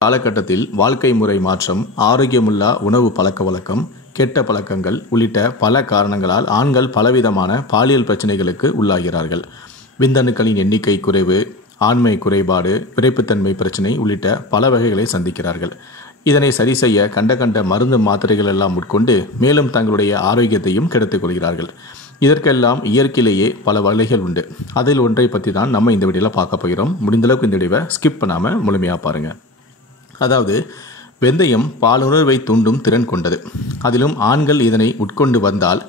காலகட்டத்தில் வாழ்க்கை முறை மாற்றம், ஆரோக்கியமுள்ள உணவு பழக்கவழக்கம், கெட்ட பழக்கங்கள் உள்ளிட்ட பல காரணங்களால் ஆண்கள் பலவிதமான பாலியல் பிரச்சனைகளுக்கு உள்ளாகிறார்கள். விந்தணுக்களின் எண்ணிக்கை குறைவு, ஆண்மை குறைபாடு, விரைப்புத்தன்மை பிரச்சனை உள்ளிட்ட பல வகைகளை சந்திக்கிறார்கள். இதனை சரி செய்ய கண்ட மருந்து மாத்திரைகள் எல்லாம் உட்கொண்டு மேலும் தங்களுடைய ஆரோக்கியத்தையும் கெடுத்துக் கொள்கிறார்கள். இதற்கெல்லாம் இயற்கையிலேயே பல வகைகள் உண்டு. அதில் ஒன்றை பற்றி தான் நம்ம இந்த வீடியோவில் பார்க்க போகிறோம். முடிந்தளவுக்கு இந்த வீடியோவை ஸ்கிப் பண்ணாமல் முழுமையாக பாருங்கள். அதாவது, வெந்தயம் பாலுணர்வை தூண்டும் திறன் கொண்டது. அதிலும் ஆண்கள் இதனை உட்கொண்டு வந்தால்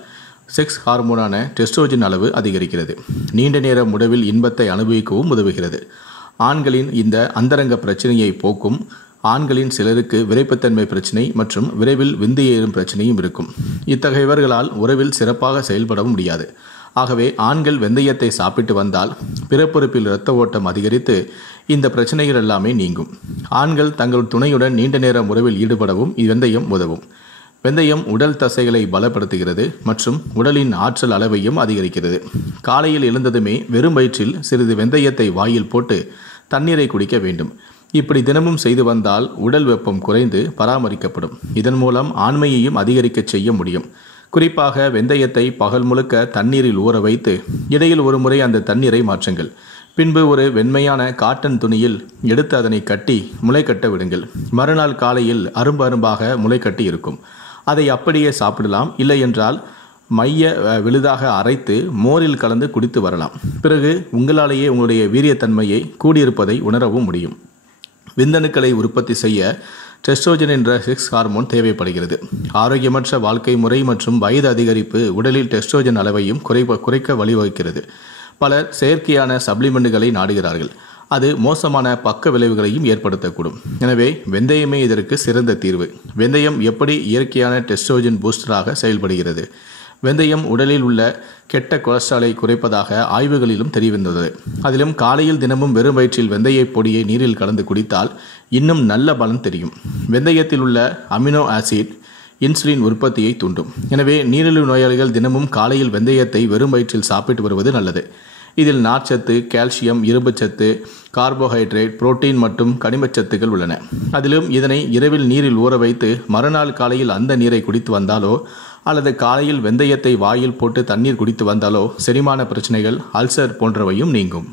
செக்ஸ் ஹார்மோனான டெஸ்ட்ரோஜன் அளவு அதிகரிக்கிறது. நீண்ட நேர உடவில் இன்பத்தை அனுபவிக்கவும் உதவுகிறது. ஆண்களின் இந்த அந்தரங்க பிரச்சனையை போக்கும். ஆண்களின் சிலருக்கு விரைப்புத்தன்மை பிரச்சனை மற்றும் விரைவில் விந்து ஏறும் பிரச்சனையும் இருக்கும். இத்தகையவர்களால் உறவில் சிறப்பாக செயல்படவும் முடியாது. ஆகவே ஆண்கள் வெந்தயத்தை சாப்பிட்டு வந்தால் பிறப்புறுப்பில் இரத்த ஓட்டம் அதிகரித்து இந்த பிரச்சனைகள் எல்லாமே நீங்கும். ஆண்கள் தங்கள் துணையுடன் நீண்ட நேரம் உறவில் ஈடுபடவும் வெந்தயம் உதவும். வெந்தயம் உடல் தசைகளை பலப்படுத்துகிறது மற்றும் உடலின் ஆற்றல் அளவையும் அதிகரிக்கிறது. காலையில் எழுந்ததுமே வெறும் வயிற்றில் சிறிது வெந்தயத்தை வாயில் போட்டு தண்ணீரை குடிக்க வேண்டும். இப்படி தினமும் செய்து வந்தால் உடல் வெப்பம் குறைந்து பராமரிக்கப்படும். இதன் மூலம் ஆண்மையையும் அதிகரிக்க செய்ய முடியும். குறிப்பாக வெந்தயத்தை பகல் முழுக்க தண்ணீரில் ஊற வைத்து இடையில் ஒரு முறை அந்த தண்ணீரை மாற்றுங்கள். பின்பு ஒரு வெண்மையான காட்டன் துணியில் எடுத்து அதனை கட்டி முளை கட்ட விடுங்கள். மறுநாள் காலையில் அரும்பாக முளை கட்டி இருக்கும். அதை அப்படியே சாப்பிடலாம். இல்லை என்றால் மைய விழுதாக அரைத்து மோரில் கலந்து குடித்து வரலாம். பிறகு உங்களாலேயே உங்களுடைய வீரியத்தன்மையை கூடியிருப்பதை உணரவும் முடியும். விந்தணுக்களை உற்பத்தி செய்ய டெஸ்ட்ரோஜன் என்ற செக்ஸ் ஹார்மோன் தேவைப்படுகிறது. ஆரோக்கியமற்ற வாழ்க்கை முறை மற்றும் வயது அதிகரிப்பு உடலில் டெஸ்ட்ரோஜன் அளவையும் குறைக்க வழிவகுக்கிறது. பலர் செயற்கையான சப்ளிமெண்ட்டுகளை நாடுகிறார்கள். அது மோசமான பக்க விளைவுகளையும் ஏற்படுத்தக்கூடும். எனவே வெந்தயமே இதற்கு சிறந்த தீர்வு. வெந்தயம் எப்படி இயற்கையான டெஸ்ட்ரோஜன் பூஸ்டராக செயல்படுகிறது? வெந்தயம் உடலில் உள்ள கெட்ட கொலஸ்ட்ராலை குறைப்பதாக ஆய்வுகளிலும் தெரியவந்துள்ளது. அதிலும் காலையில் தினமும் வெறும் வயிற்றில் வெந்தய பொடியை நீரில் கலந்து குடித்தால் இன்னும் நல்ல பலன் தெரியும். வெந்தயத்தில் உள்ள அமினோ ஆசிட் இன்சுலின் உற்பத்தியை தூண்டும். எனவே நீரிழிவு நோயாளிகள் தினமும் காலையில் வெந்தயத்தை வெறும் வயிற்றில் சாப்பிட்டு வருவது நல்லது. இதில் நார்ச்சத்து, கால்சியம், இரும்புச்சத்து, கார்போஹைட்ரேட், புரோட்டீன் மற்றும் கனிமச்சத்துக்கள் உள்ளன. அதிலும் இதனை இரவில் நீரில் ஊற வைத்து மறுநாள் காலையில் அந்த நீரை குடித்து வந்தாலோ அல்லது காலையில் வெந்தயத்தை வாயில் போட்டு தண்ணீர் குடித்து வந்தாலோ செரிமான பிரச்சனைகள், அல்சர் போன்றவையும் நீங்கும்.